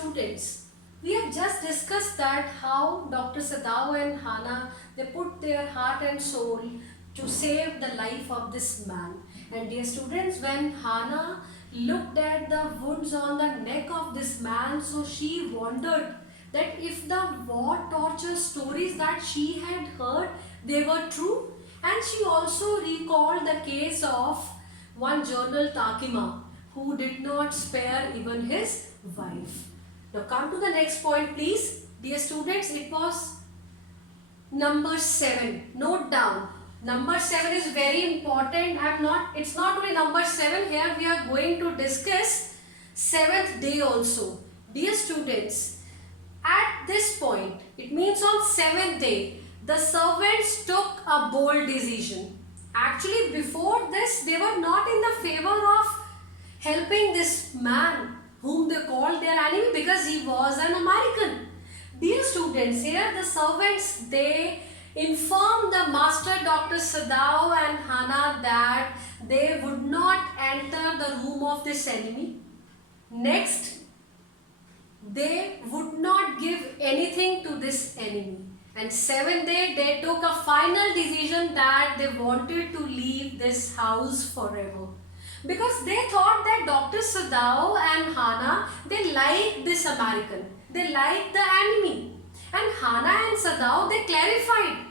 students, we have just discussed that how Dr. Sadao and Hana, they put their heart and soul to save the life of this man. And dear students, when Hana looked at the wounds on the neck of this man, so she wondered that if the war torture stories that she had heard, they were true. And she also recalled the case of one General Takima, who did not spare even his wife. Now come to the next point, please. Dear students, it was number 7. Note down. Number 7 is very important. It's not only number 7. Here we are going to discuss 7th day also. Dear students, at this point, it means on 7th day, the servants took a bold decision. Actually, before this, they were not in the favor of helping this man whom they called their enemy because he was an American. Dear students, here the servants, they informed the master Dr. Sadao and Hana that they would not enter the room of this enemy. Next, they would not give anything to this enemy. And 7th day, they took a final decision that they wanted to leave this house forever. Because they thought that Dr. Sadao and Hana, they liked this American. They liked the enemy. And Hana and Sadao, they clarified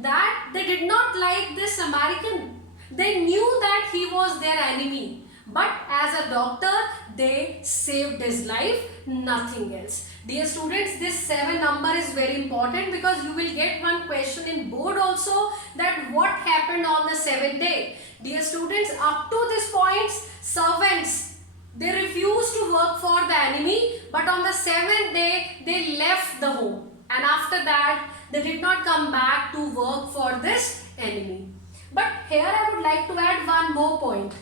that they did not like this American. They knew that he was their enemy. But as a doctor, they saved his life, nothing else. Dear students, this 7 number is very important because you will get one question in board also that what happened on the 7th day. Dear students, up to this point, servants, they refused to work for the enemy, but on the 7th day, they left the home. And after that, they did not come back to work for this enemy. But here I would like to add one more point.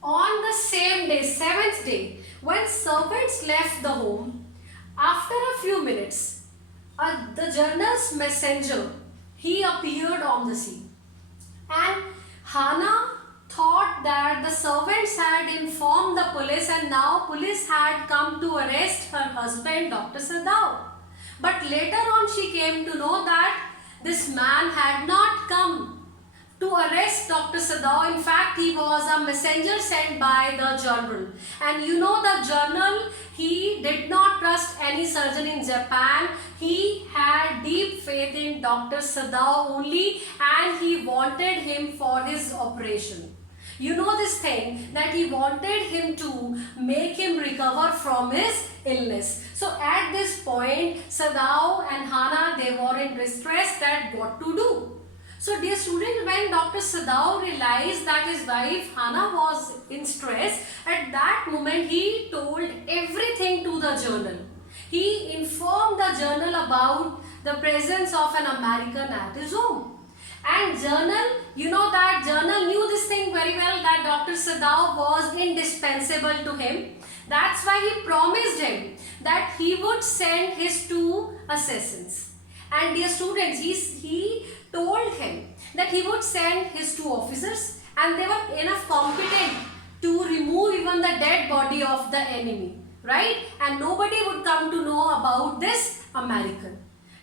On the same day, 7th day, when servants left the home, after a few minutes, the general's messenger, he appeared on the scene. And Hana thought that the servants had informed the police and now police had come to arrest her husband, Dr. Sadao. But later on she came to know that this man had not come to arrest Dr. Sadao. In fact, he was a messenger sent by the general. And you know the general, he did not trust any surgeon in Japan. He had deep faith in Dr. Sadao only and he wanted him for his operation. You know this thing that he wanted him to make him recover from his illness. So at this point, Sadao and Hana, they were in distress that what to do. So dear students, when Dr. Sadao realized that his wife Hana was in stress, at that moment he told everything to the journal. He informed the journal about the presence of an American at his home. And journal, you know that journal knew this thing very well that Dr. Sadao was indispensable to him. That's why he promised him that he would send his 2 assassins. And dear students, he told him that he would send his 2 officers and they were enough competent to remove even the dead body of the enemy, right? And nobody would come to know about this American.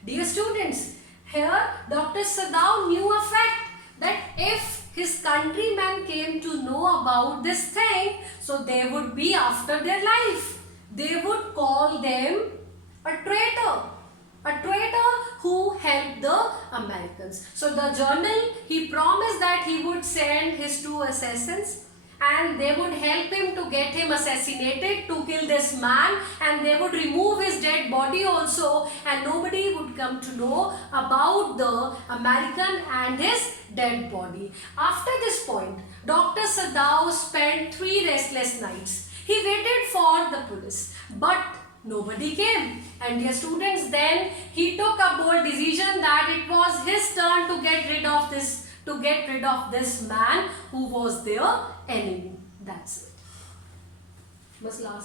Dear students, here Dr. Sadao knew a fact that if his countrymen came to know about this thing, so they would be after their life. They would call them a traitor. A traitor who helped the Americans. So the journal, he promised that he would send his 2 assassins and they would help him to get him assassinated, to kill this man, and they would remove his dead body also and nobody would come to know about the American and his dead body. After this point, Dr. Sadao spent 3 restless nights. He waited for the police, but nobody came. And dear students, then he took a bold decision that it was his turn to get rid of this man who was their enemy. That's it. Bas last